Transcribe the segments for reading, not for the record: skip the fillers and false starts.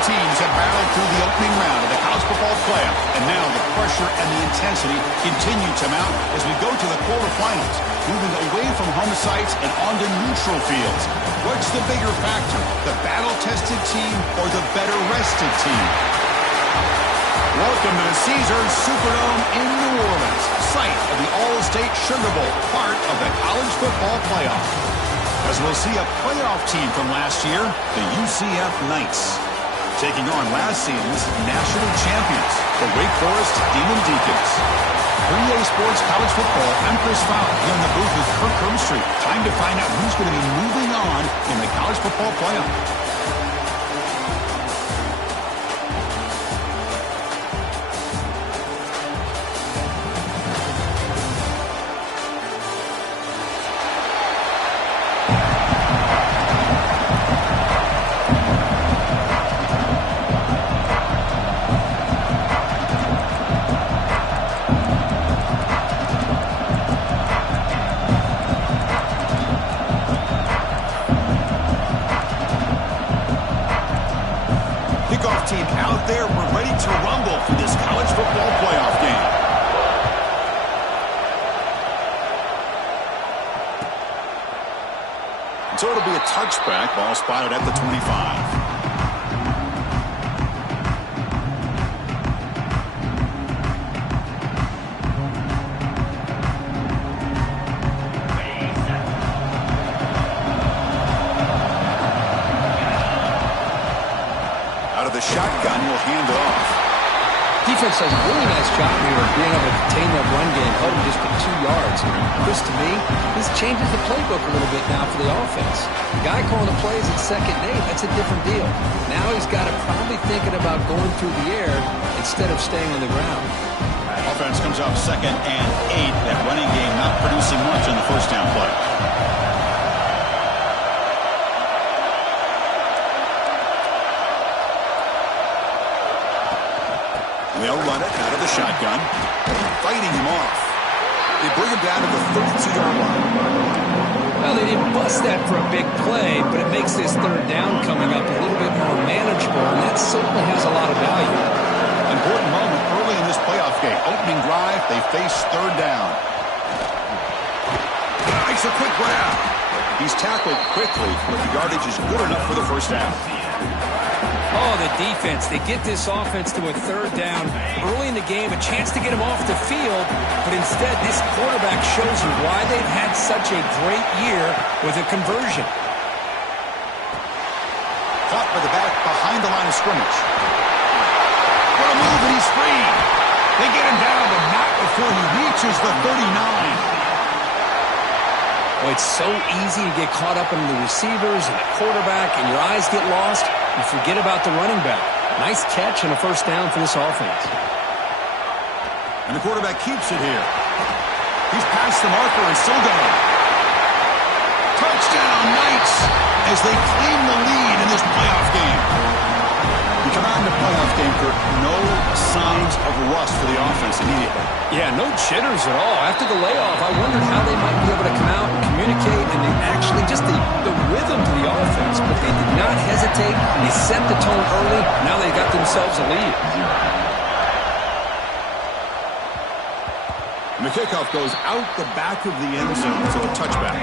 teams have battled through the opening round of the college football playoff, and now the pressure and the intensity continue to mount as we go to the quarterfinals, moving away from home sites and onto neutral fields. What's the bigger factor, the battle-tested team or the better-rested team? Welcome to the Caesars Superdome in New Orleans, site of the All-State Sugar Bowl, part of the college football playoff. As we'll see a playoff team from last year, the UCF Knights, taking on last season's national champions, the Wake Forest Demon Deacons. For EA Sports College Football, I'm Chris Fowler here in the booth with Kirk Herbstreit. Time to find out who's going to be moving on in the college football playoff. Team out there, we're ready to rumble for this college football playoff game. So it'll be a touchback, ball spotted at the 25. Shotgun, will hand it off. Defense does a really nice job here of being able to contain that run game, held him just to 2 yards. Chris, to me, this changes the playbook a little bit now for the offense. The guy calling the plays at 2nd and 8, that's a different deal. Now he's got to probably thinking about going through the air instead of staying on the ground. Offense comes off 2nd and 8. That running game not producing much on the first down play. They'll run it out of the shotgun, fighting him off. They bring him down to the 32-yard line. Well, they didn't bust that for a big play, but it makes this 3rd down coming up a little bit more manageable, and that certainly has a lot of value. Important moment early in this playoff game. Opening drive, they face 3rd down. Nice, a quick grab. He's tackled quickly, but the yardage is good enough for the first down. Oh, the defense. They get this offense to a 3rd down early in the game, a chance to get him off the field, but instead this quarterback shows you why they've had such a great year with a conversion. Caught by the back behind the line of scrimmage. What a move, and he's free. They get him down, but not before he reaches the 39. Well, it's so easy to get caught up in the receivers and the quarterback, and your eyes get lost. You forget about the running back. Nice catch and a first down for this offense. And the quarterback keeps it here. He's past the marker and still going. Touchdown, Knights, as they claim the lead in this playoff game. You come out in the playoff game, Kirk, no signs of rust for the offense immediately. Yeah, no jitters at all. After the layoff, I wondered how they might be able to come out and communicate, and they actually just the rhythm to the offense, but they did not hesitate. They set the tone early. Now they got themselves a lead. And the kickoff goes out the back of the end zone, so a touchback.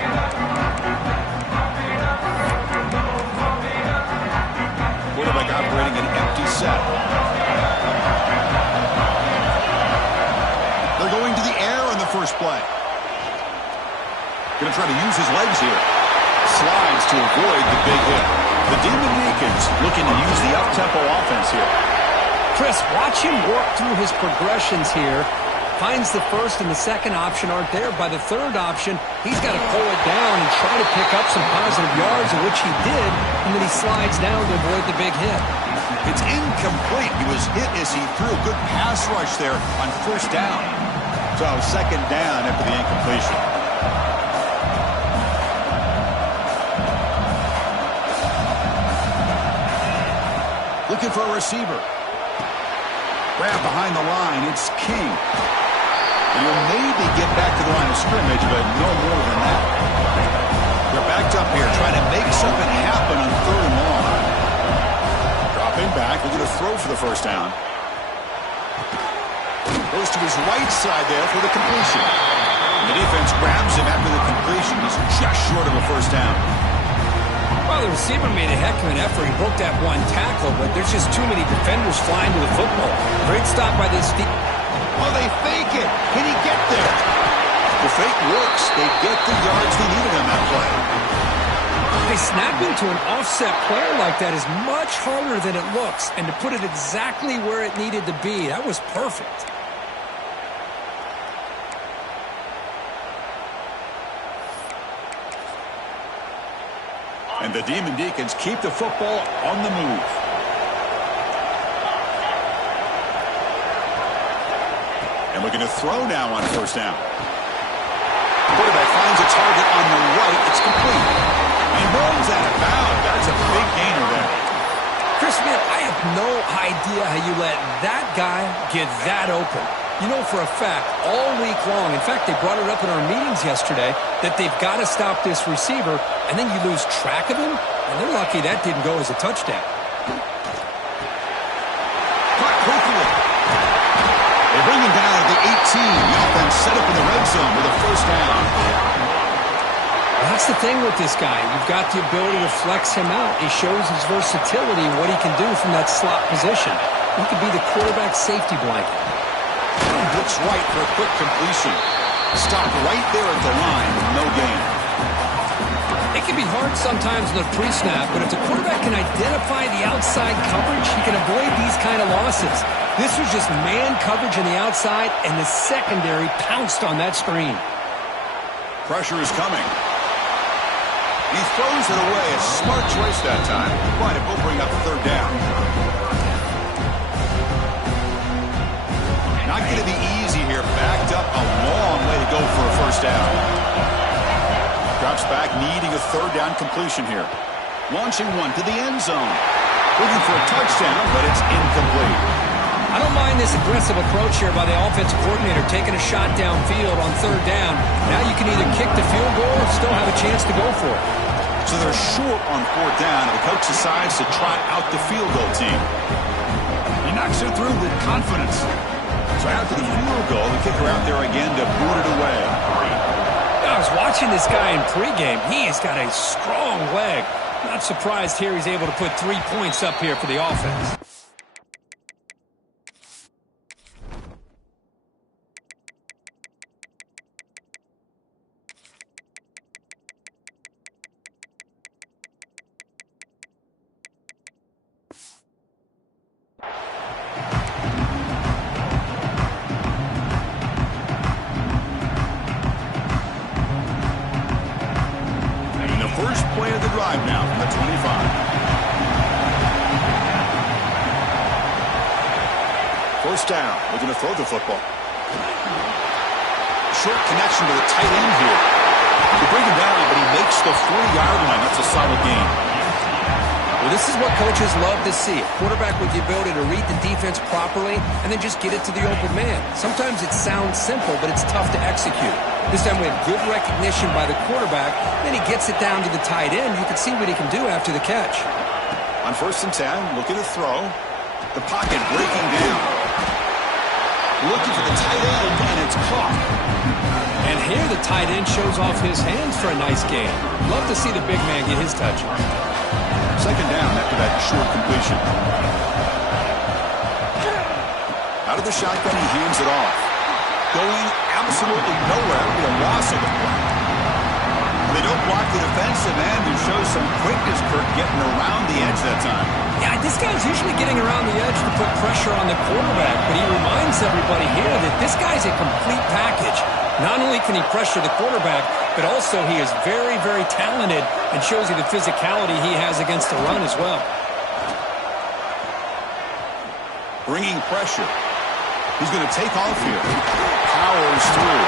Quarterback operating an empty set. They're going to the air on the first play. Going to try to use his legs here. Slides to avoid the big hit. The Demon Deacons looking to use the up-tempo offense here. Chris, watch him work through his progressions here. Finds the first and the second option aren't there. By the 3rd option, he's got to pull it down and try to pick up some positive yards, of which he did, and then he slides down to avoid the big hit. It's incomplete. He was hit as he threw a good pass rush there on first down. So 2nd down after the incompletion. Looking for a receiver. Grab behind the line. It's King. And he'll maybe get back to the line of scrimmage, but no more than that. They're backed up here, trying to make something happen on 3rd and long. Dropping back looking to throw for the first down. Goes to his right side there for the completion. And the defense grabs him after the completion. He's just short of a first down. Well, the receiver made a heck of an effort. He broke that one tackle, but there's just too many defenders flying to the football. Great stop by this team. Oh, they fake it. Can he get there? The fake works. They get the yards they needed on that play. Hey, snapping to an offset player like that is much harder than it looks. And to put it exactly where it needed to be, that was perfect. And the Demon Deacons keep the football on the move. And looking to throw now on first down. Quarterback finds a target on the right. It's complete. And rolls out of bounds. That's a big gainer there. Chris, man, I have no idea how you let that guy get that open. You know for a fact, all week long, in fact, they brought it up in our meetings yesterday, that they've got to stop this receiver, and then you lose track of him, and they're lucky that didn't go as a touchdown. Caught quickly. They bring him down at the 18. The offense set up in the red zone with a first down. Well, that's the thing with this guy. You've got the ability to flex him out. He shows his versatility, what he can do from that slot position. He could be the quarterback safety blanket. Looks right for a quick completion. Stopped right there at the line with no gain. It can be hard sometimes in the pre-snap, but if the quarterback can identify the outside coverage, he can avoid these kind of losses. This was just man coverage on the outside, and the secondary pounced on that screen. Pressure is coming. He throws it away. A smart choice that time. But it will bring up third down. Not going to be easy here. Backed up a long way to go for a first down. Drops back, needing a third down completion here. Launching one to the end zone. Looking for a touchdown, but it's incomplete. I don't mind this aggressive approach here by the offensive coordinator, taking a shot downfield on third down. Now you can either kick the field goal or still have a chance to go for it. So they're short on fourth down, and the coach decides to trot out the field goal team. He knocks it through with confidence. So after the field goal, the kicker out there again to boot it away. I was watching this guy in pregame. He has got a strong leg. Not surprised here he's able to put 3 points up here for the offense. First play of the drive now from the 25. First down, looking to throw the football. Short connection to the tight end here. They bring him down, but he makes the 40-yard line. That's a solid gain. Well, this is what coaches love to see. A quarterback with the ability to read the defense properly and then just get it to the open man. Sometimes it sounds simple, but it's tough to execute. This time we have good recognition by the quarterback. Then he gets it down to the tight end. You can see what he can do after the catch. On 1st and 10, looking to throw. The pocket breaking down. Looking for the tight end, and it's caught. And here the tight end shows off his hands for a nice gain. Love to see the big man get his touch. Second down after that short completion. Out of the shotgun, he hands it off. Going absolutely nowhere with a loss of the play. They don't block the defensive end and show some quickness, Kirk, getting around the edge that time. Yeah, this guy's usually getting around the edge to put pressure on the quarterback, but he reminds everybody here that this guy's a complete package. Not only can he pressure the quarterback, but also he is very, very talented and shows you the physicality he has against the run as well. Bringing pressure. He's going to take off here. Powers through.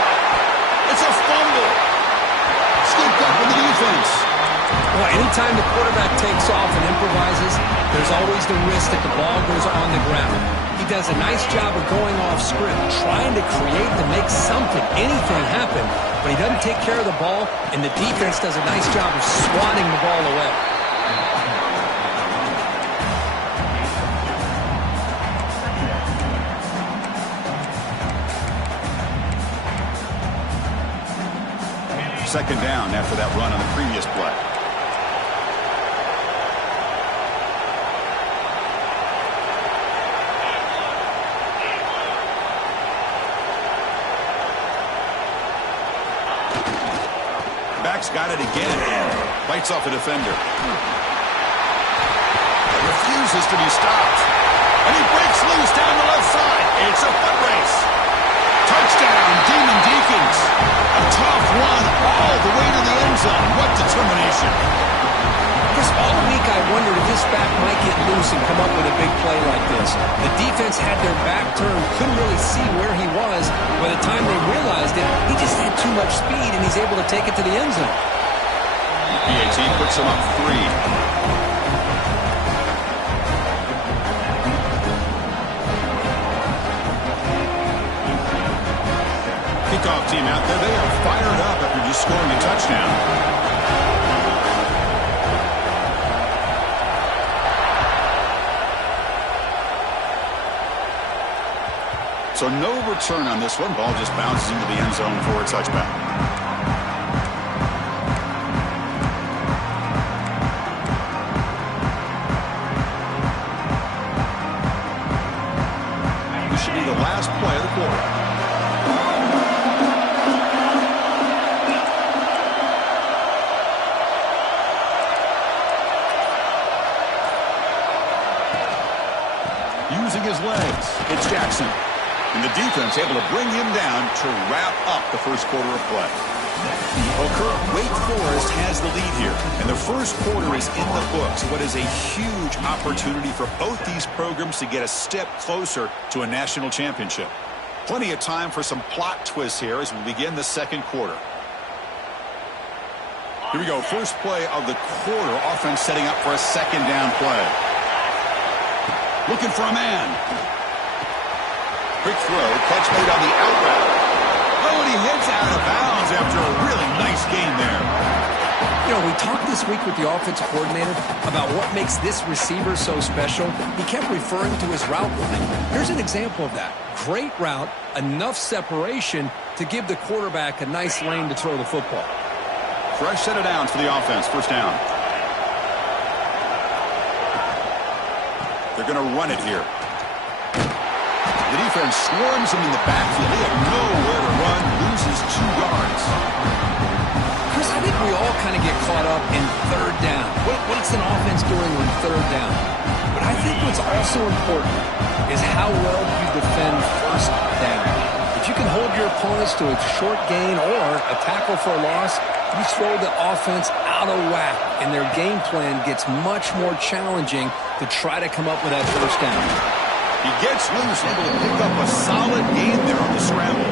It's a fumble. Scooped up with the defense. Well, anytime the quarterback takes off and improvises, there's always the risk that the ball goes on the ground. He does a nice job of going off script, trying to create to make something, anything happen, but he doesn't take care of the ball, and the defense does a nice job of swatting the ball away. Second down after that run on the previous play. Back's got it again and bites off a defender. Refuses to be stopped. And he breaks loose down the left side. It's a foot race. Touchdown, Demon Deacons. A tough one all the way to the end zone. What determination. Just all week I wondered if this back might get loose and come up with a big play like this. The defense had their back turned, couldn't really see where he was. By the time they realized it, he just had too much speed, and he's able to take it to the end zone. PAT puts him up 3. Kickoff team out there. They are fired up after just scoring a touchdown. So no return on this one. Ball just bounces into the end zone for a touchback. This should be the last play of the quarter. Using his legs, it's Jackson. And the defense able to bring him down to wrap up the first quarter of play. Well, Kirk, Wake Forest has the lead here. And the first quarter is in the books. What is a huge opportunity for both these programs to get a step closer to a national championship. Plenty of time for some plot twists here as we begin the second quarter. Here we go. First play of the quarter. Offense setting up for a second down play. Looking for a man. Quick throw, catch made on the out route. Oh, and he heads out of bounds after a really nice game there. You know, we talked this week with the offensive coordinator about what makes this receiver so special. He kept referring to his route running. Here's an example of that. Great route, enough separation to give the quarterback a nice lane to throw the football. Fresh set of downs for the offense. First down. They're going to run it here. The defense swarms him in the backfield. They have nowhere to run. Loses 2 yards. Chris, I think we all kind of get caught up in third down. What's an offense doing on third down? But I think what's also important is how well you defend first down. If you can hold your opponents to a short gain or a tackle for a loss, you throw the offense out of whack, and their game plan gets much more challenging to try to come up with that first down. He gets loose, able to pick up a solid gain there on the scramble.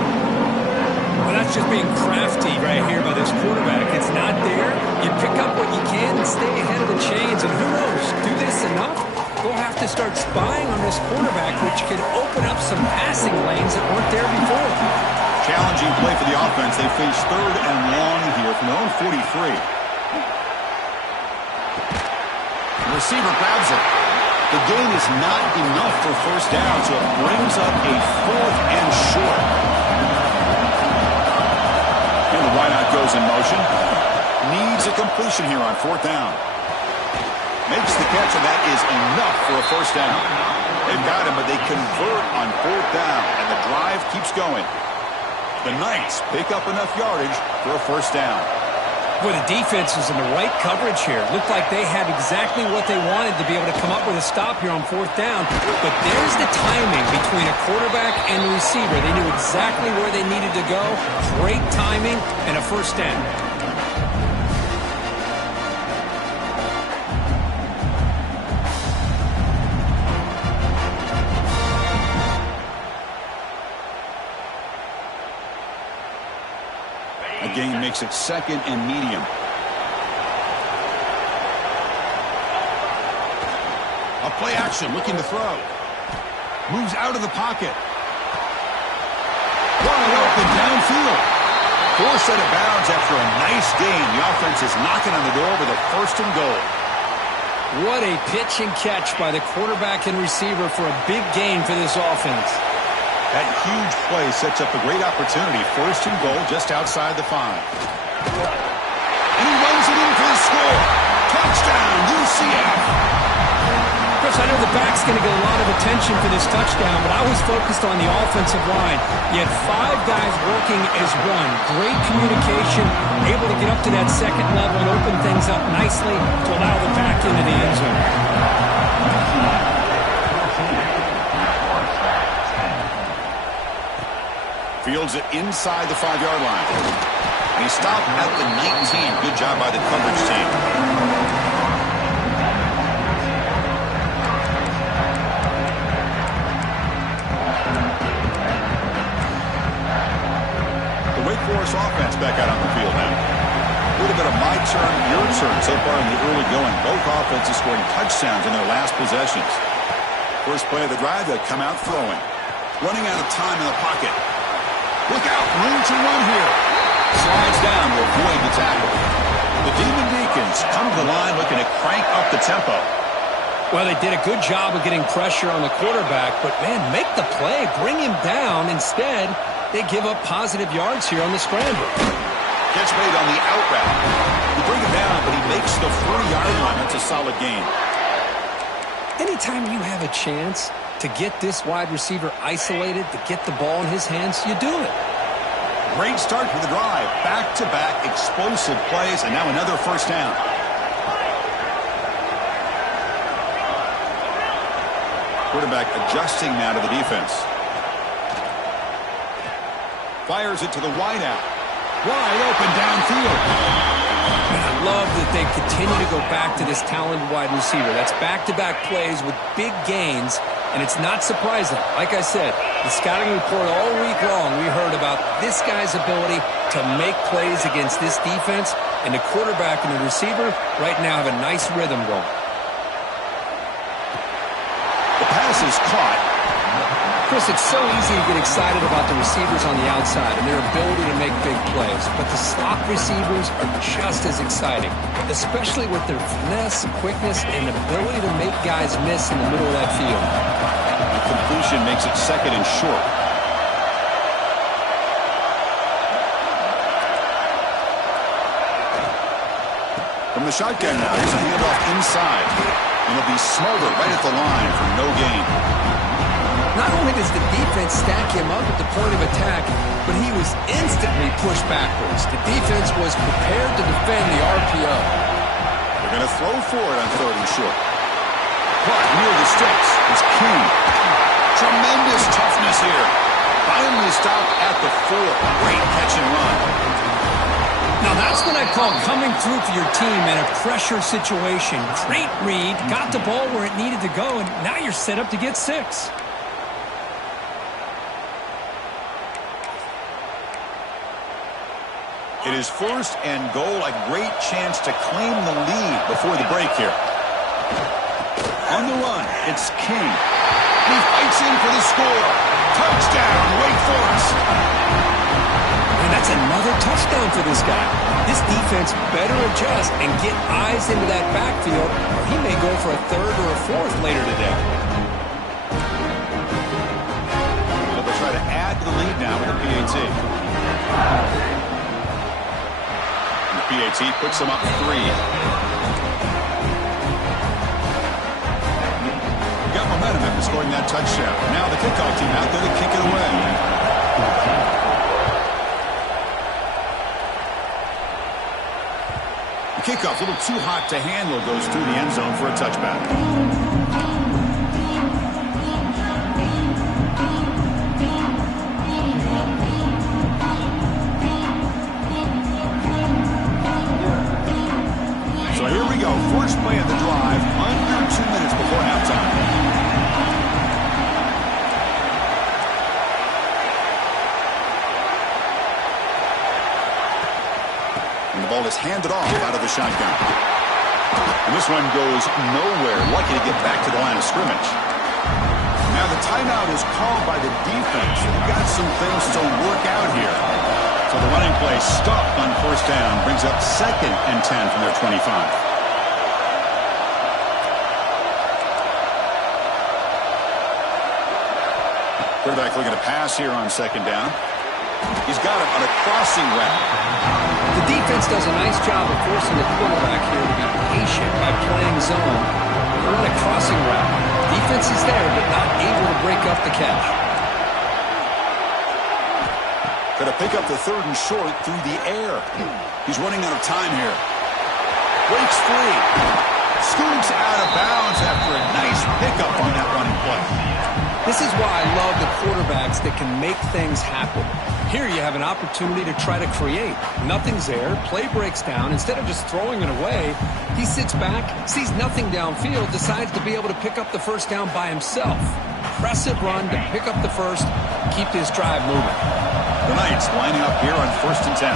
Well, that's just being crafty right here by this quarterback. It's not there. You pick up what you can and stay ahead of the chains. And who knows, do this enough, we'll have to start spying on this quarterback, which can open up some passing lanes that weren't there before. Challenging play for the offense. They face third and long here from their own 43. The receiver grabs it. The gain is not enough for first down, so it brings up a 4th and short. And the wideout goes in motion. Needs a completion here on 4th down. Makes the catch, and that is enough for a first down. They've got him, but they convert on 4th down, and the drive keeps going. The Knights pick up enough yardage for a first down. Well, the defense was in the right coverage here. Looked like they had exactly what they wanted to be able to come up with a stop here on 4th down. But there's the timing between a quarterback and the receiver. They knew exactly where they needed to go. Great timing and a first down. Gain makes it 2nd and medium. A play action, looking to throw. Moves out of the pocket. Wide open downfield. 4 set of bounds after a nice gain. The offense is knocking on the door with a 1st and goal. What a pitch and catch by the quarterback and receiver for a big gain for this offense. That huge play sets up a great opportunity. 1st and goal just outside the 5. And he runs it in for the score. Touchdown, UCF. Chris, I know the back's going to get a lot of attention for this touchdown, but I was focused on the offensive line. You had 5 guys working as one. Great communication, able to get up to that second level and open things up nicely to allow the back into the end zone. Fields it inside the 5-yard line. And he stopped at the 19. Good job by the coverage team. The Wake Forest offense back out on the field now. A little bit of my turn, your turn so far in the early going. Both offenses scoring touchdowns in their last possessions. First play of the drive, they come out throwing. Running out of time in the pocket. Look out, room to run here. Slides down to avoid the tackle. The Demon Deacons come to the line looking to crank up the tempo. Well, they did a good job of getting pressure on the quarterback, but, man, make the play. Bring him down. Instead, they give up positive yards here on the scramble. Gets made on the out route. You bring him down, but he makes the 40-yard line. That's a solid gain. Anytime you have a chance to get this wide receiver isolated, to get the ball in his hands, you do it. Great start to the drive. Back-to-back explosive plays, and now another first down. Quarterback adjusting now to the defense. Fires it to the wideout. Wide open downfield. And I love that they continue to go back to this talented wide receiver. That's back-to-back plays with big gains, and it's not surprising. Like I said, the scouting report all week long, we heard about this guy's ability to make plays against this defense, and the quarterback and the receiver right now have a nice rhythm going. The pass is caught. Chris, it's so easy to get excited about the receivers on the outside and their ability to make big plays, but the slot receivers are just as exciting, especially with their finesse, quickness, and ability to make guys miss in the middle of that field. The completion makes it second and short. From the shotgun now, here's a handoff inside, and it'll be Smolder right at the line for no gain. Not only does the defense stack him up at the point of attack, but he was instantly pushed backwards. The defense was prepared to defend the RPO. They're going to throw for it on third and short. But near the sticks is King. Tremendous toughness here. Finally stopped at the 4. Great catch and run. Now that's what I call coming through for your team in a pressure situation. Great read, got the ball where it needed to go, and now you're set up to get 6. It is first and goal, a great chance to claim the lead before the break here. On the run, it's King. He fights in for the score. Touchdown, Wake Forest. And that's another touchdown for this guy. This defense better adjust and get eyes into that backfield, or he may go for a 3rd or a 4th later today. But they'll try to add to the lead now with a PAT. PAT puts them up 3. Got momentum after scoring that touchdown. Now the kickoff team out there to kick it away. The kickoff, a little too hot to handle, goes through the end zone for a touchback. Here we go. First play of the drive, under 2 minutes before halftime. And the ball is handed off out of the shotgun. And this one goes nowhere. Lucky to get back to the line of scrimmage. Now the timeout is called by the defense. They've got some things to work out here. So the running play stopped on first down, brings up 2nd and 10 from their 25. Quarterback looking to pass here on 2nd down. He's got him on a crossing route. The defense does a nice job of forcing the quarterback here to be patient by playing zone. They're on a crossing route. Defense is there, but not able to break up the catch. Going to pick up the 3rd and short through the air. He's running out of time here. Breaks free. Scoots out of bounds after a nice pickup on that running play. This is why I love the quarterbacks that can make things happen. Here you have an opportunity to try to create. Nothing's there. Play breaks down. Instead of just throwing it away, he sits back, sees nothing downfield, decides to be able to pick up the first down by himself. Impressive run to pick up the first, keep this drive moving. The Knights lining up here on 1st and 10.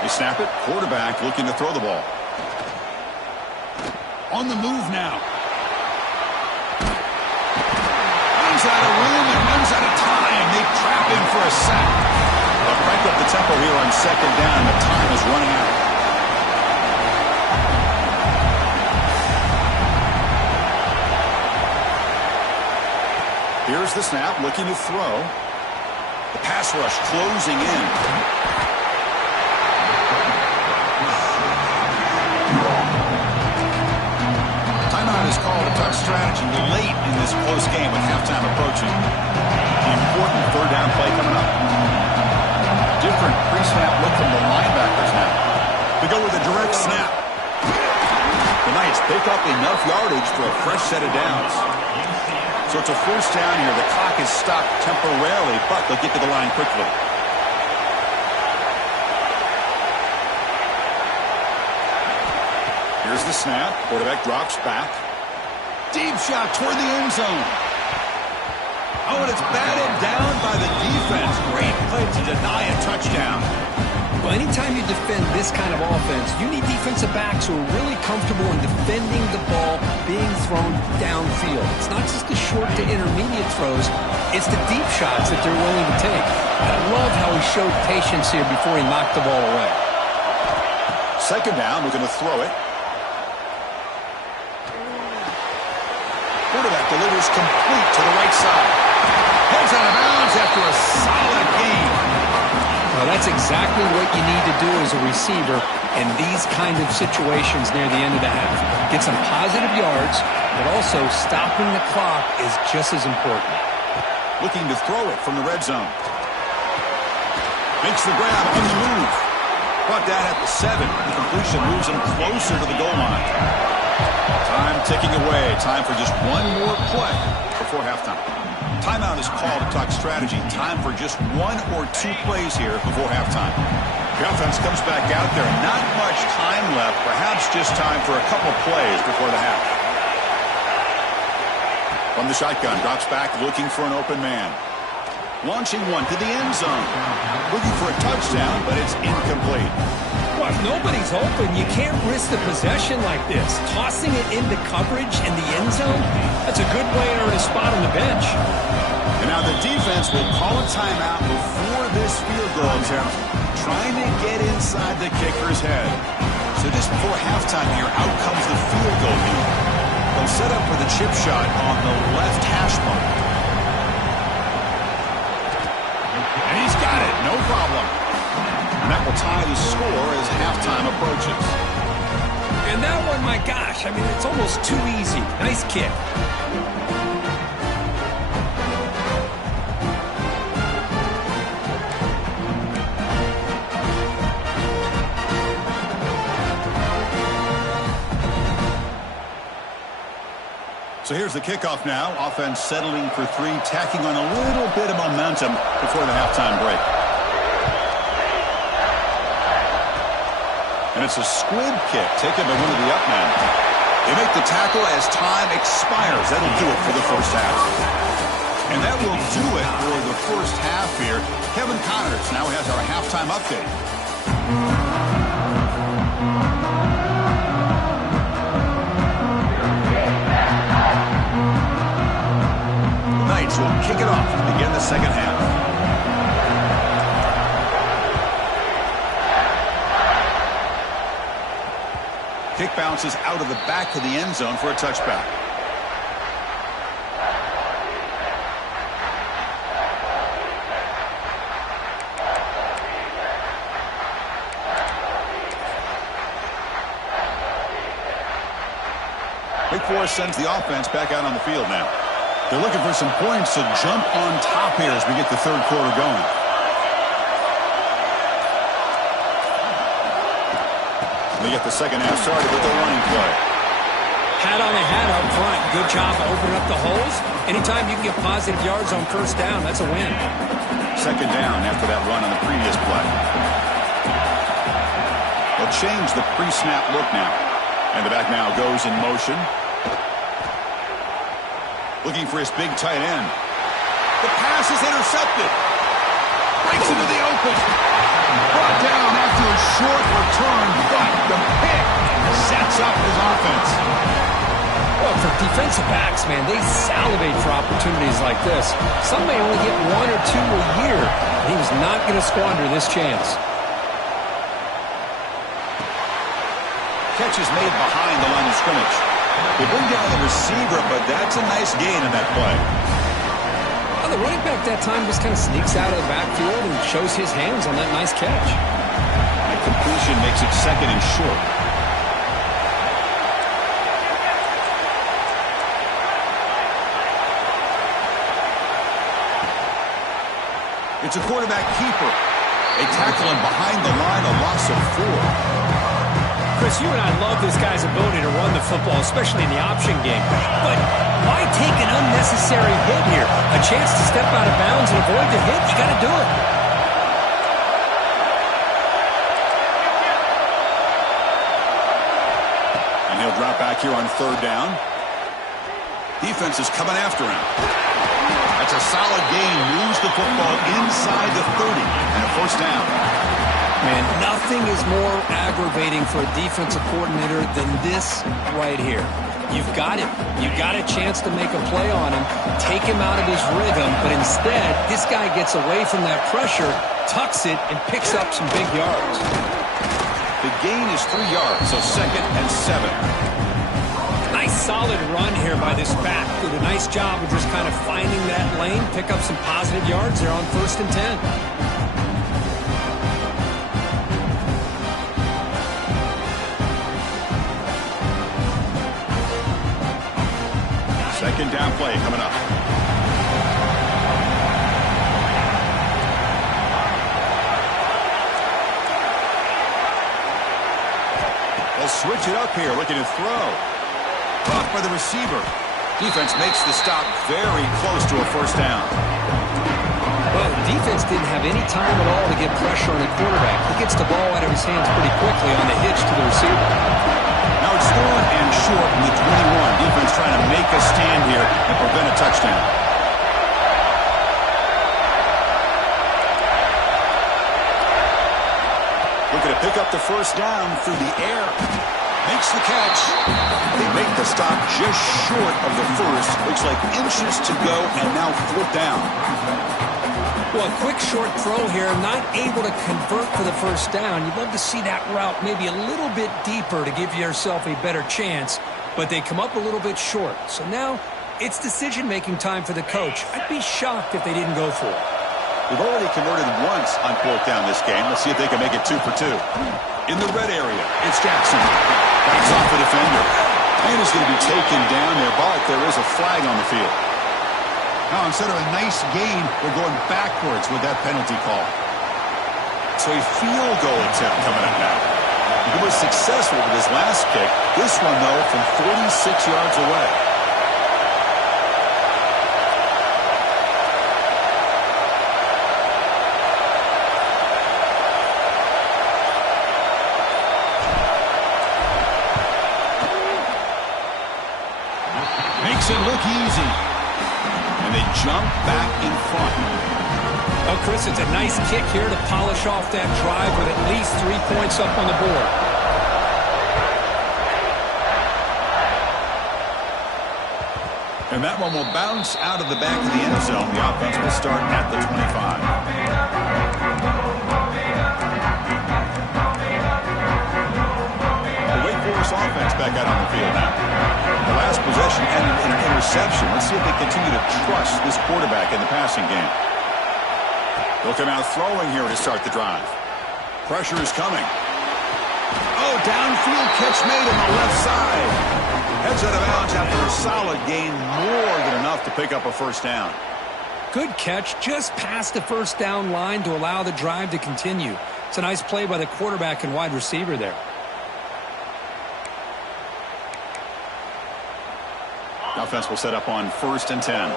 They snap it. Quarterback looking to throw the ball. On the move now. Runs out of room and runs out of time. They trap him for a sack. They'll crank up the tempo here on 2nd down. The time is running out. Here's the snap, looking to throw. The pass rush closing in. Timeout is called. A tough strategy late in this close game with halftime approaching. The important 3rd down play coming up. Different pre-snap look from the linebackers now. We go with a direct snap. The Knights pick up enough yardage for a fresh set of downs. So it's a 1st down here. The clock is stopped temporarily, but they'll get to the line quickly. Here's the snap. Quarterback drops back. Deep shot toward the end zone. Oh, and it's batted down by the defense. Great play to deny a touchdown. Well, anytime you defend this kind of offense, you need defensive backs who are really comfortable in defending the ball being thrown downfield. It's not just the short to intermediate throws, it's the deep shots that they're willing to take. I love how he showed patience here before he knocked the ball away. 2nd down, we're going to throw it. Quarterback delivers complete to the right side. Heads out of bounds after a solid gain. Well, that's exactly what you need to do as a receiver in these kind of situations near the end of the half. Get some positive yards, but also stopping the clock is just as important. Looking to throw it from the red zone. Makes the grab on the move. Brought down at the 7. The completion moves him closer to the goal line. Time ticking away. Time for just one more play before halftime. Timeout is called to talk strategy. Time for just 1 or 2 plays here before halftime. The offense comes back out there. Not much time left. Perhaps just time for a couple plays before the half. From the shotgun, drops back looking for an open man. Launching one to the end zone. Looking for a touchdown, but it's incomplete. Well, if nobody's open, you can't risk the possession like this. Tossing it into coverage in the end zone, that's a good way to earn a spot on the bench. And now the defense will call a timeout before this field goal attempt, trying to get inside the kicker's head. So just before halftime here, out comes the field goal unit. They'll set up for the chip shot on the left hash mark. And he's got it, no problem. And that will tie the score as halftime approaches. And that one, my gosh, I mean, it's almost too easy. Nice kick. So here's the kickoff now. Offense settling for 3, tacking on a little bit of momentum before the halftime break. And it's a squib kick taken by one of the up men. They make the tackle as time expires. That'll do it for the first half. And that will do it for the first half here. Kevin Connors now has our halftime update. The Knights will kick it off to begin the second half. Kick bounces out of the back of the end zone for a touchback. therefore sends the offense back out on the field now. They're looking for some points to jump on top here as we get the third quarter going. They get the second half started with a running play. Hat on the hat up front. Good job opening up the holes. Anytime you can get positive yards on first down, that's a win. Second down after that run on the previous play. They'll change the pre-snap look now. And the back now goes in motion. Looking for his big tight end. The pass is intercepted. Breaks into the open. Brought down after a short return, but the pick sets up his offense. Well, for defensive backs, man, they salivate for opportunities like this. Some may only get 1 or 2 a year, and he was not going to squander this chance. Catch is made behind the line of scrimmage. They bring down the receiver, but that's a nice gain in that play. Well, the running back that time just kind of sneaks out of the backfield and shows his hands on that nice catch. That completion makes it second and short. It's a quarterback keeper. They tackle him behind the line, a loss of 4. Chris, you and I love this guy's ability to run the football, especially in the option game. But why take an unnecessary hit here? A chance to step out of bounds and avoid the hit, you got to do it. And he'll drop back here on third down. Defense is coming after him. That's a solid gain. Moves the football inside the 30 and a first down. Man, nothing is more aggravating for a defensive coordinator than this right here. You've got him. You've got a chance to make a play on him, take him out of his rhythm, but instead, this guy gets away from that pressure, tucks it, and picks up some big yards. The gain is 3 yards, so second and 7. Nice solid run here by this back. Did a nice job of just kind of finding that lane, pick up some positive yards there on 1st and 10. Second down play coming up. They'll switch it up here, looking to throw. Caught by the receiver. Defense makes the stop very close to a first down. Well, the defense didn't have any time at all to get pressure on the quarterback. He gets the ball out of his hands pretty quickly on the hitch to the receiver. Now it's 4 and short from the 21. Defense trying to make a stand here and prevent a touchdown. Looking to pick up the first down through the air. Makes the catch. They make the stop just short of the first. Looks like inches to go, and now 4th down. Well, a quick short throw here, not able to convert for the first down. You'd love to see that route maybe a little bit deeper to give yourself a better chance, but they come up a little bit short. So now it's decision-making time for the coach. I'd be shocked if they didn't go for it. We've already converted once on 4th down this game. Let's see if they can make it 2 for 2. In the red area, it's Jackson. Backs off the defender. And is going to be taken down there, but there is a flag on the field. Now, instead of a nice gain, we're going backwards with that penalty call. So a field goal attempt coming up now. He was successful with his last kick. This one, though, from 46 yards away. Makes it look easy. And they jump back in front. Oh, Chris, it's a nice kick here to polish off that drive with at least 3 points up on the board. And that one will bounce out of the back of the end zone. The offense will start at the 25. The Wake Forest offense back out on the field now. The last possession ended in an interception. Let's see if they continue to trust this quarterback in the passing game. They'll come out throwing here to start the drive. Pressure is coming. Oh, downfield catch made on the left side. Heads out of bounds after a solid gain, more than enough to pick up a first down. Good catch, just past the first down line to allow the drive to continue. It's a nice play by the quarterback and wide receiver there. Offense will set up on 1st and 10.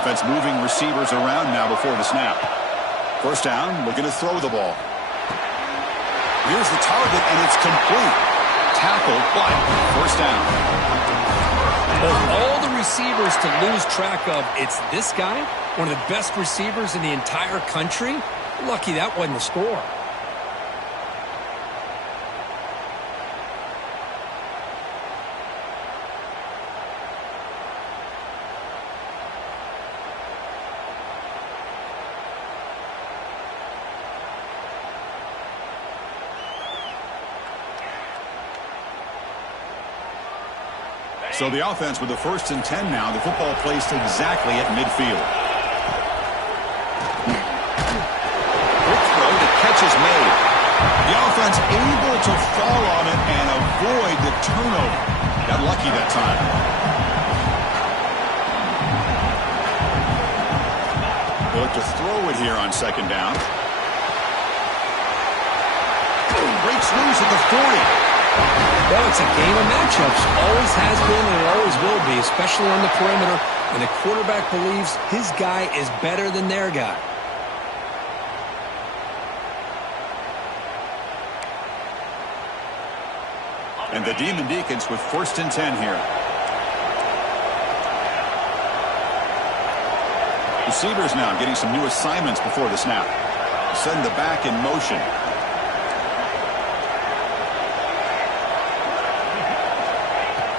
Offense moving receivers around now before the snap. First down, looking to throw the ball. Here's the target, and it's complete. Tackled, but first down. Of all the receivers to lose track of, it's this guy, one of the best receivers in the entire country. Lucky that wasn't the score. So the offense with the 1st and 10 now. The football placed exactly at midfield. Quick throw, the catch is made. The offense able to fall on it and avoid the turnover. Got lucky that time. They look to throw it here on 2nd down. Breaks loose at the 40. Well, it's a game of matchups. Always has been and it always will be, especially on the perimeter. And the quarterback believes his guy is better than their guy. And the Demon Deacons with 1st and 10 here. Receivers now getting some new assignments before the snap. Send the back in motion.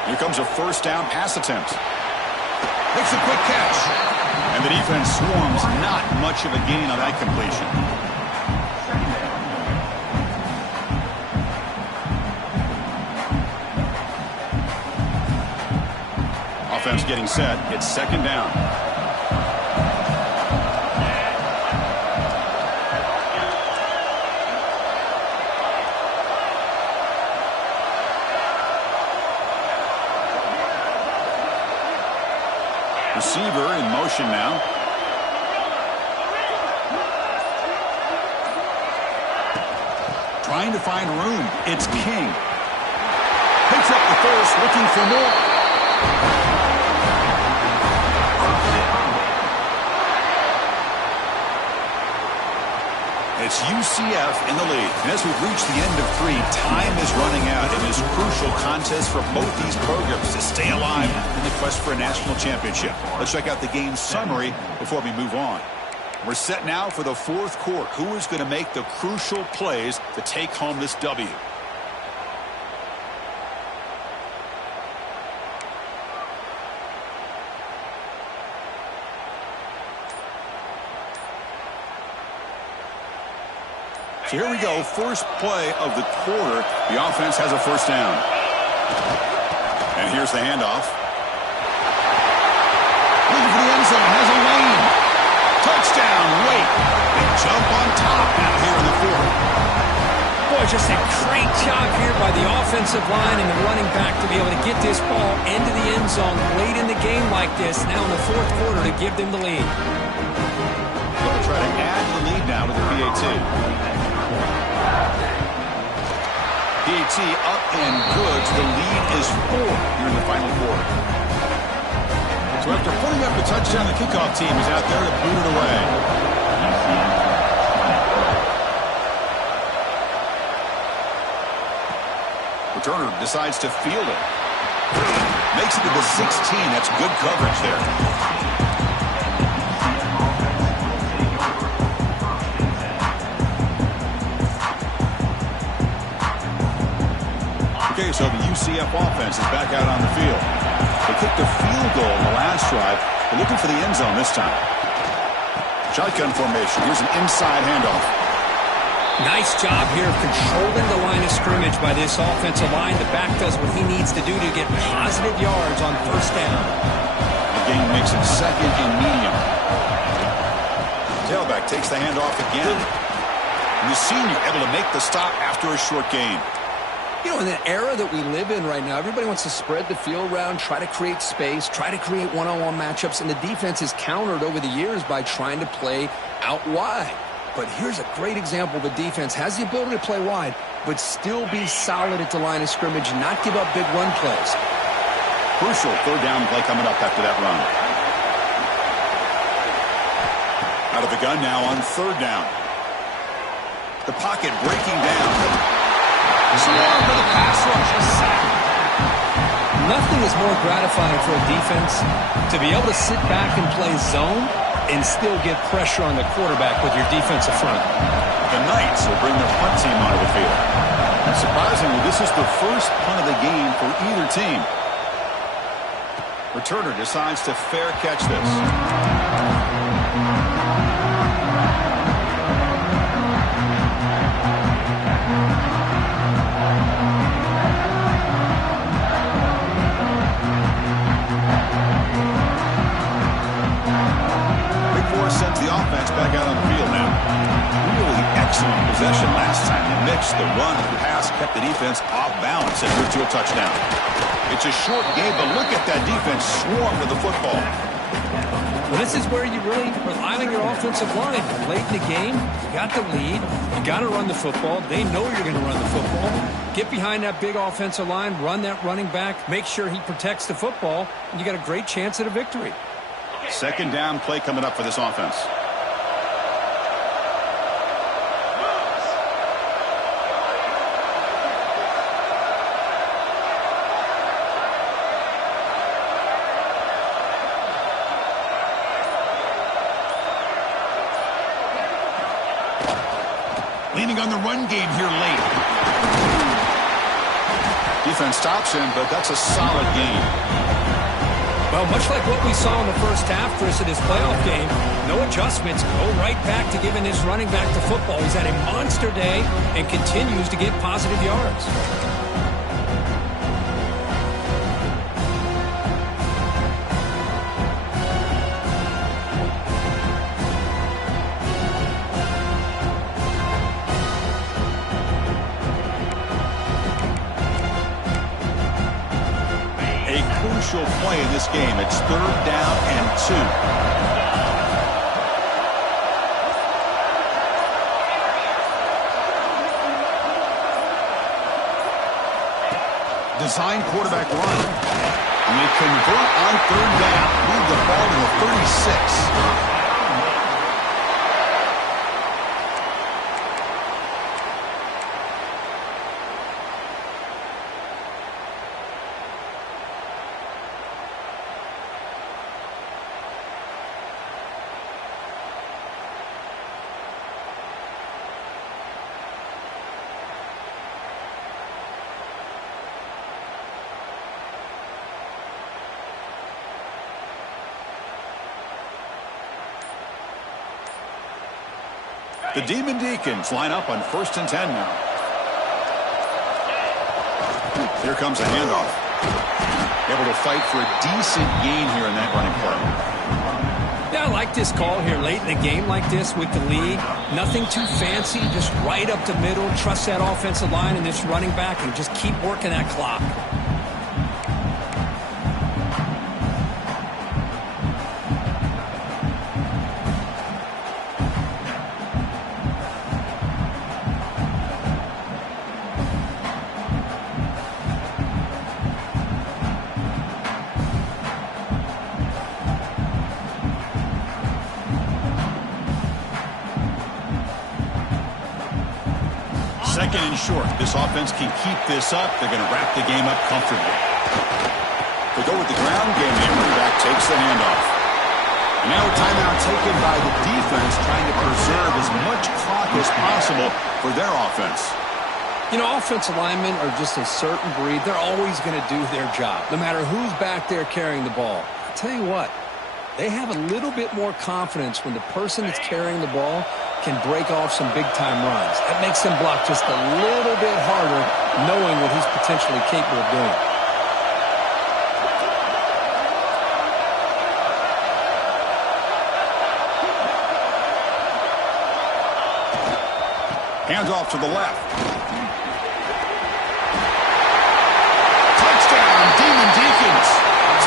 Here comes a first down pass attempt. Makes a quick catch. And the defense swarms. Not much of a gain on that completion. Offense getting set. It's 2nd down. Receiver in motion now. Trying to find room. It's King. Picks up the first, looking for more. It's UCF in the lead. And as we've reached the end of 3, time is running out in this crucial contest for both these programs to stay alive in the quest for a national championship. Let's check out the game summary before we move on. We're set now for the 4th quarter. Who is going to make the crucial plays to take home this W? So here we go, first play of the quarter. The offense has a first down. And here's the handoff. Looking for the end zone, has a lane. Touchdown, wait. They jump on top now here in the 4th. Boy, just a great job here by the offensive line and the running back to be able to get this ball into the end zone late in the game like this, now in the 4th quarter to give them the lead. They'll try to add the lead now with the PAT. PAT up and good. The lead is 4 here in the final quarter. So after putting up the touchdown, the kickoff team is out there to boot it away. Returner decides to field it. Makes it to the 16. That's good coverage there. Okay, so the UCF offense is back out on the field. They kicked a field goal in the last drive. They're looking for the end zone this time. Shotgun formation. Here's an inside handoff. Nice job here of controlling the line of scrimmage by this offensive line. The back does what he needs to do to get positive yards on first down. The game makes it 2nd and medium. Tailback takes the handoff again. And the senior able to make the stop after a short gain. You know, in the era that we live in right now, everybody wants to spread the field around, try to create space, try to create one-on-one matchups, and the defense is countered over the years by trying to play out wide. But here's a great example of a defense has the ability to play wide, but still be solid at the line of scrimmage and not give up big run plays. Crucial third down play coming up after that run. Out of the gun now on third down. The pocket breaking down. Swarm for the pass rush. A sack. Nothing is more gratifying for a defense to be able to sit back and play zone and still get pressure on the quarterback with your defensive front. The Knights will bring their punt team onto the field. Surprisingly, this is the first punt of the game for either team. Returner decides to fair catch this. Sends the offense back out on the field now. Really excellent possession last time. The mix, the run, the pass kept the defense off balance and moved to a touchdown. It's a short game, but look at that defense swarm to the football. Well, this is where you really rely on your offensive line. Late in the game, you got the lead. You got to run the football. They know you're going to run the football. Get behind that big offensive line, run that running back, make sure he protects the football, and you got a great chance at a victory. Second down play coming up for this offense. Leaning on the run game here late. Defense stops him, but that's a solid game. Well, much like what we saw in the first half, Chris, of this playoff game, no adjustments, go right back to giving this running back the football. He's had a monster day and continues to get positive yards. Crucial play in this game. It's third down and 2. Design quarterback run. And they convert on third down. Move the ball to the 36. The Demon Deacons line up on 1st and 10 now. Here comes a handoff. Able to fight for a decent gain here in that running play. Yeah, I like this call here late in the game like this with the lead. Nothing too fancy, just right up the middle. Trust that offensive line and this running back and just keep working that clock. Second and short. This offense can keep this up. They're going to wrap the game up comfortably. They go with the ground game. The running back takes the handoff. And now a timeout taken by the defense, trying to preserve as much clock as possible for their offense. You know, offensive linemen are just a certain breed. They're always going to do their job, no matter who's back there carrying the ball. I'll tell you what, they have a little bit more confidence when the person that's carrying the ball can break off some big-time runs. That makes them block just a little bit harder, knowing what he's potentially capable of doing. Hands off to the left.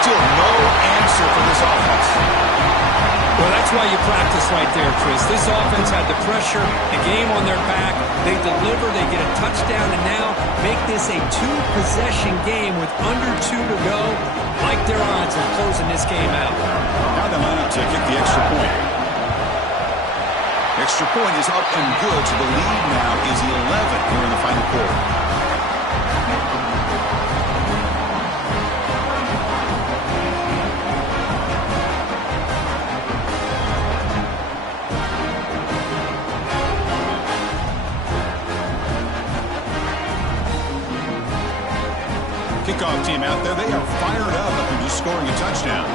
Still no answer for this offense. Well, that's why you practice right there, Chris. This offense had the pressure, the game on their back. They deliver, they get a touchdown, and now make this a two-possession game with under 2 to go. Like their odds of closing this game out. Now they line up to kick the extra point. Extra point is up and good, so the lead now is 11 here in the final quarter. Kickoff team out there, they are fired up after just scoring a touchdown.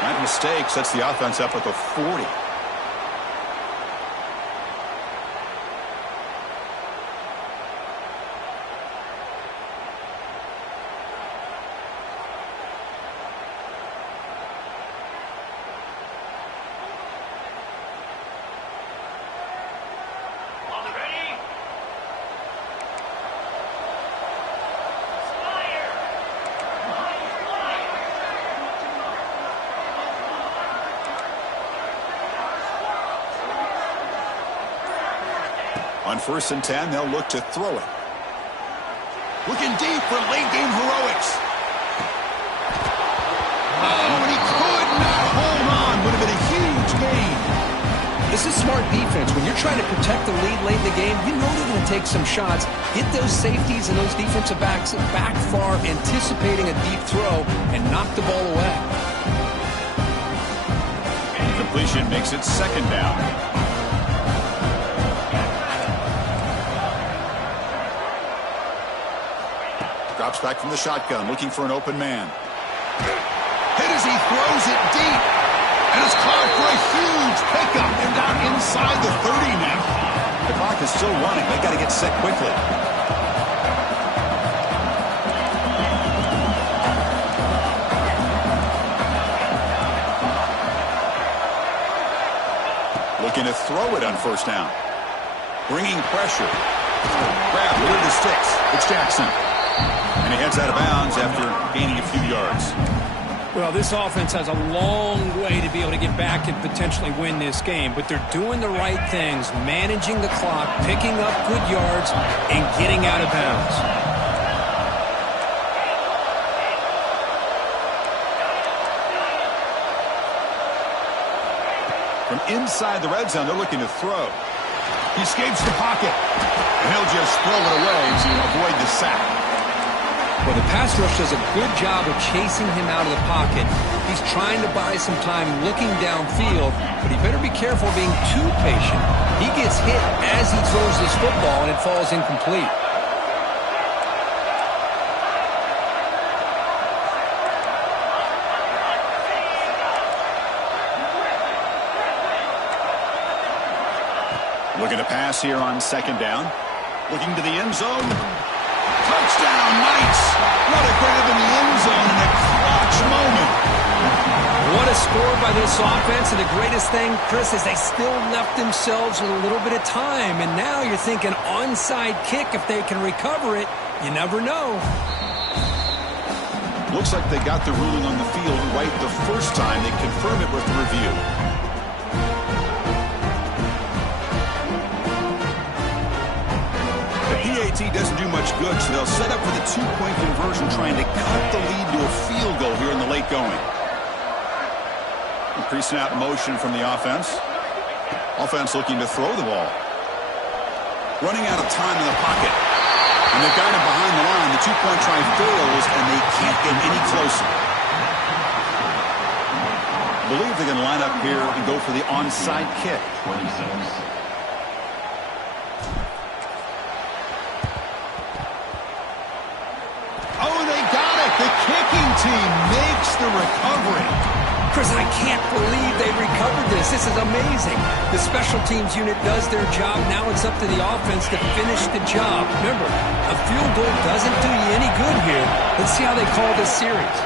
That mistake sets the offense up at the 40. On 1st and 10, they'll look to throw it. Looking deep for late-game heroics. Oh, and he could not hold on. Would have been a huge gain. This is smart defense. When you're trying to protect the lead late in the game, you know they're going to take some shots. Get those safeties and those defensive backs back far, anticipating a deep throw, and knock the ball away. Completion makes it 2nd down. Drops back from the shotgun, looking for an open man. Hit as he throws it deep. And it's caught for a huge pickup. They're down inside the 30 now. The clock is still running. They got to get set quickly. Looking to throw it on 1st down. Bringing pressure. Grab near the sticks. It's Jackson. And he heads out of bounds after gaining a few yards. Well, this offense has a long way to be able to get back and potentially win this game, but they're doing the right things, managing the clock, picking up good yards, and getting out of bounds. From inside the red zone, they're looking to throw. He escapes the pocket, and he'll just throw it away to avoid the sack. Well, the pass rush does a good job of chasing him out of the pocket. He's trying to buy some time looking downfield, but he better be careful being too patient. He gets hit as he throws this football, and it falls incomplete. Looking to pass here on 2nd down. Looking to the end zone. Touchdown, Knights! What a grab in the end zone in a clutch moment. What a score by this offense, and the greatest thing, Chris, is they still left themselves with a little bit of time, and now you're thinking onside kick if they can recover it. You never know. Looks like they got the ruling on the field right the first time. They confirm it with the review. PAT doesn't do much good, so they'll set up for the 2-point conversion, trying to cut the lead to a field goal here in the late going. A pre-snap motion from the offense. Offense looking to throw the ball. Running out of time in the pocket. And they've got him behind the line. The 2-point try fails, and they can't get any closer. I believe they're going to line up here and go for the onside kick. 26. The kicking team makes the recovery. Chris, I can't believe they recovered this. This is amazing. The special teams unit does their job. Now it's up to the offense to finish the job. Remember, a field goal doesn't do you any good here. Let's see how they call this series.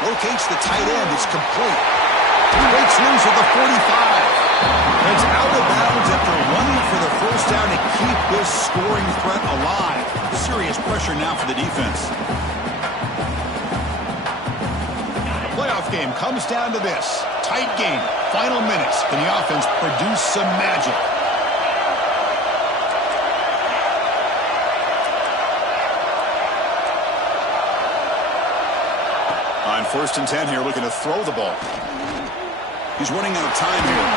Rotates the tight end. It's complete. He breaks loose at the 45. It's out of bounds after running for the first down to keep this scoring threat alive. Serious pressure now for the defense. The playoff game comes down to this. Tight game. Final minutes. Can the offense produce some magic? On 1st and 10 here, looking to throw the ball. He's running out of time here.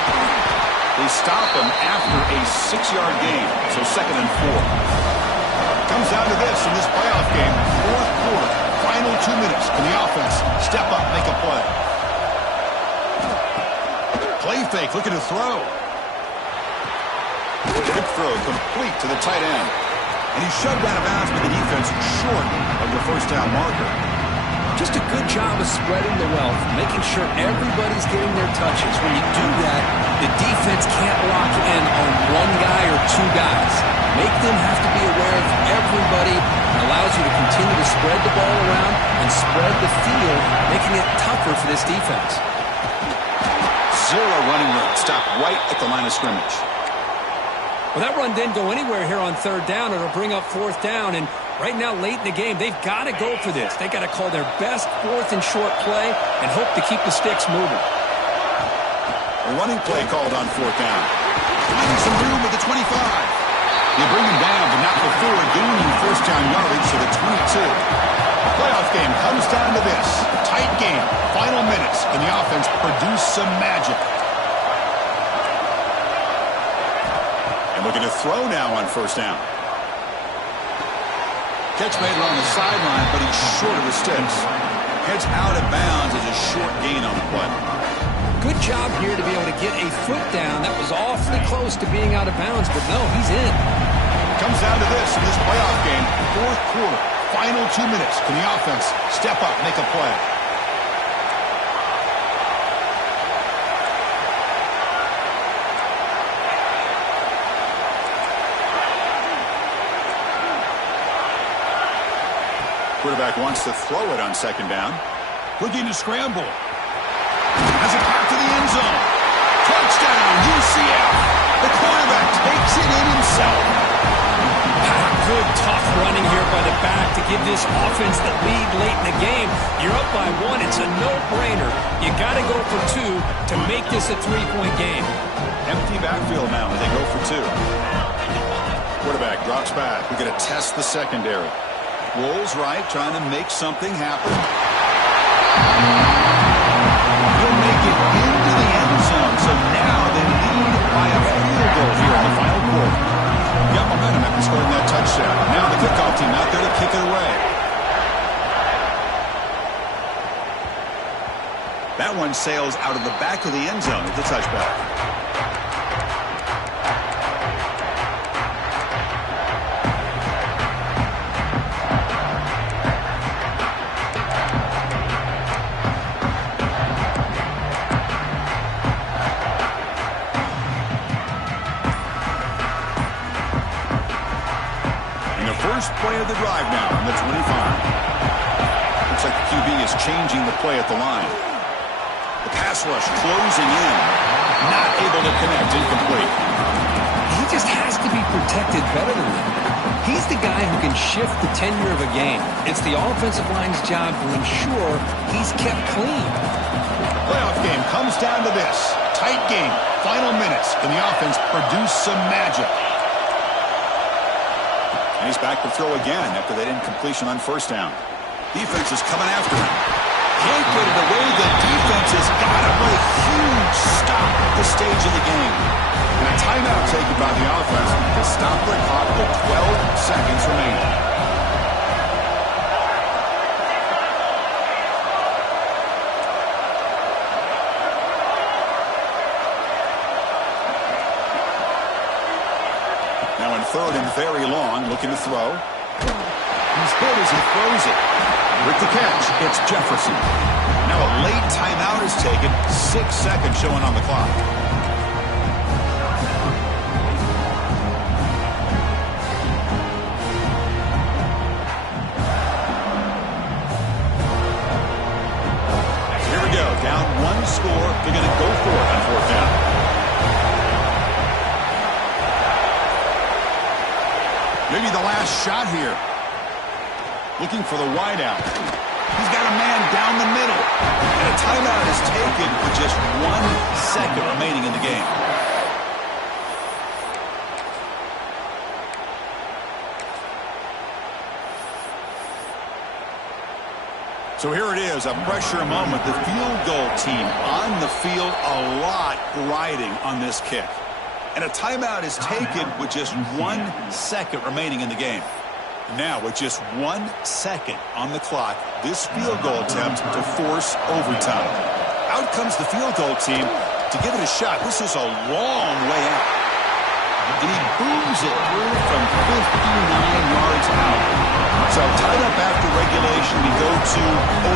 They stop him after a 6-yard gain, so 2nd and 4. Comes down to this in this playoff game, 4th quarter, final 2 minutes. Can the offense step up, make a play? Play fake, looking to throw. Quick throw, complete to the tight end. And he's shoved out of bounds by the defense short of the first down marker. Just a good job of spreading the wealth, making sure everybody's getting their touches. When you do that, the defense can't lock in on one guy or 2 guys. Make them have to be aware of everybody. It allows you to continue to spread the ball around and spread the field, making it tougher for this defense. 0 running room. Stopped right at the line of scrimmage. Well, that run didn't go anywhere here on 3rd down. It'll bring up 4th down, and right now, late in the game, they've got to go for this. They've got to call their best 4th and short play and hope to keep the sticks moving. A running play called on 4th down. Finding some room at the 25. You bring him down, but not before gaining first down yardage to the 22. The playoff game comes down to this. Tight game. Final minutes. Can the offense produce some magic? And looking to throw now on 1st down. Catch made on the sideline, but he's short of the sticks. Heads out of bounds as a short gain on the play. Good job here to be able to get a foot down. That was awfully close to being out of bounds, but no, he's in. Comes down to this in this playoff game. 4th quarter, final 2 minutes. Can the offense step up, make a play? Quarterback wants to throw it on 2nd down. Looking to scramble. Has it back to the end zone. Touchdown, UCF. The quarterback takes it in himself. Good, tough running here by the back to give this offense the lead late in the game. You're up by 1. It's a no-brainer. You got to go for 2 to make this a 3-point game. Empty backfield now as they go for 2. Quarterback drops back. We're going to test the secondary. Rolls right, trying to make something happen. He'll make it into the end zone, so now they lead by a field goal here in the final quarter. Got momentum after scoring that touchdown. Now the kickoff team out there to kick it away. That one sails out of the back of the end zone with the touchback. First play of the drive now on the 25. Looks like the QB is changing the play at the line. The pass rush closing in. Not able to connect, incomplete. He just has to be protected better than that. He's the guy who can shift the tenure of a game. It's the offensive line's job to ensure he's kept clean. Playoff game comes down to this. Tight game. Final minutes. Can the offense produce some magic? And he's back to throw again after that incompletion on 1st down. Defense is coming after him. Can't get it away. The defense has got him with a huge stop at this stage of the game. And a timeout taken by the offense to stop the clock with 12 seconds remaining. Now in 3rd and very long, looking to throw. He's hit as he throws it. With the catch, it's Jefferson. Now a late timeout is taken. 6 seconds showing on the clock. Here we go. Down 1 score. They're going to Maybe the last shot here. Looking for the wideout. He's got a man down the middle. And a timeout is taken with just 1 second remaining in the game. So here it is, a pressure moment. The field goal team on the field, a lot riding on this kick. And a timeout is taken with just 1 second remaining in the game. Now, with just 1 second on the clock, this field goal attempt to force overtime. Out comes the field goal team to give it a shot. This is a long way out. And he booms it through from 59 yards out. So tied up after regulation, we go to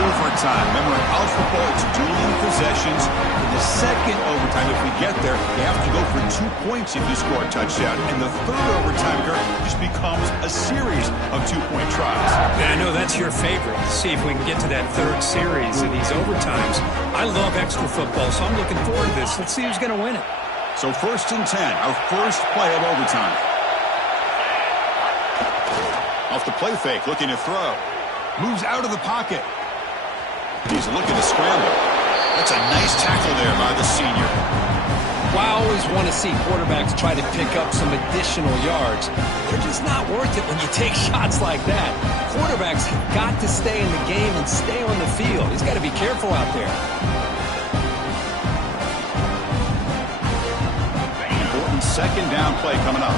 overtime. Remember, in college football, it's dueling possessions. In the second overtime, if we get there, you have to go for 2 points if you score a touchdown. And the third overtime, Kirk, just becomes a series of 2-point tries. And I know that's your favorite. See if we can get to that third series of these overtimes. I love extra football, so I'm looking forward to this. Let's see who's going to win it. So 1st and 10, our first play of overtime. Off the play fake, looking to throw. Moves out of the pocket. He's looking to scramble. That's a nice tackle there by the senior. Well, I always want to see quarterbacks try to pick up some additional yards. They're just not worth it when you take shots like that. Quarterbacks have got to stay in the game and stay on the field. He's got to be careful out there. Important second down play coming up.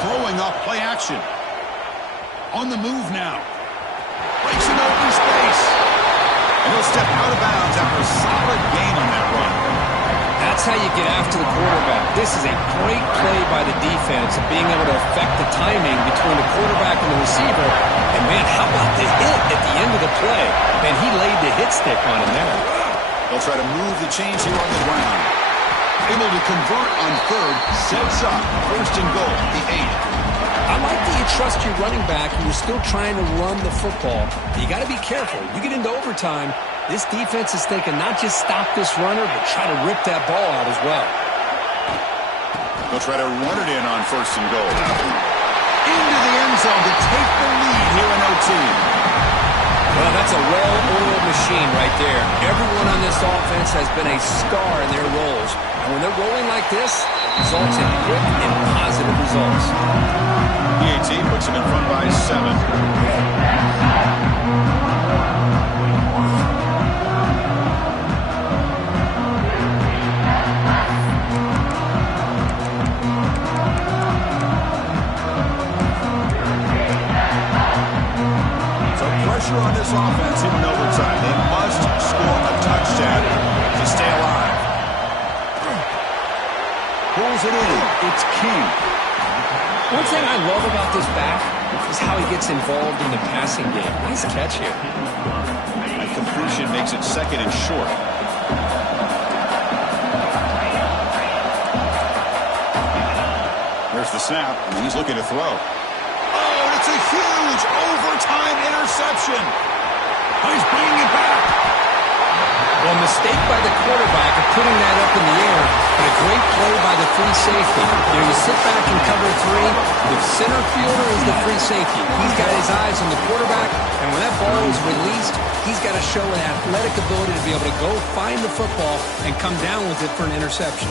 Throwing off play action. On the move now. Breaks an open space. And he'll step out of bounds after a solid gain on that run. That's how you get after the quarterback. This is a great play by the defense of being able to affect the timing between the quarterback and the receiver. And, man, how about the hit at the end of the play? Man, he laid the hit stick on him there. They'll try to move the chains here on the ground. Able to convert on third. Sets up. 1st and goal. The 8. I like that you trust your running back and you're still trying to run the football. You got to be careful. You get into overtime, this defense is thinking not just stop this runner, but try to rip that ball out as well. They'll try to run it in on 1st and goal. Into the end zone to take the lead here in OT. Well, that's a well-oiled machine right there. Everyone on this offense has been a star in their roles. And when they're rolling like this, results in quick and positive results. PAT puts him in front by 7. On this offense in overtime. They must score a touchdown to stay alive. Pulls it in. It's King. One thing I love about this back is how he gets involved in the passing game. Nice catch here. That completion makes it 2nd and short. There's the snap, and he's looking to throw. It's a huge overtime interception. He's bringing it back. Well, a mistake by the quarterback of putting that up in the air, but a great play by the free safety. You sit back and cover 3. The center fielder is the free safety. He's got his eyes on the quarterback, and when that ball is released, he's got to show an athletic ability to be able to go find the football and come down with it for an interception.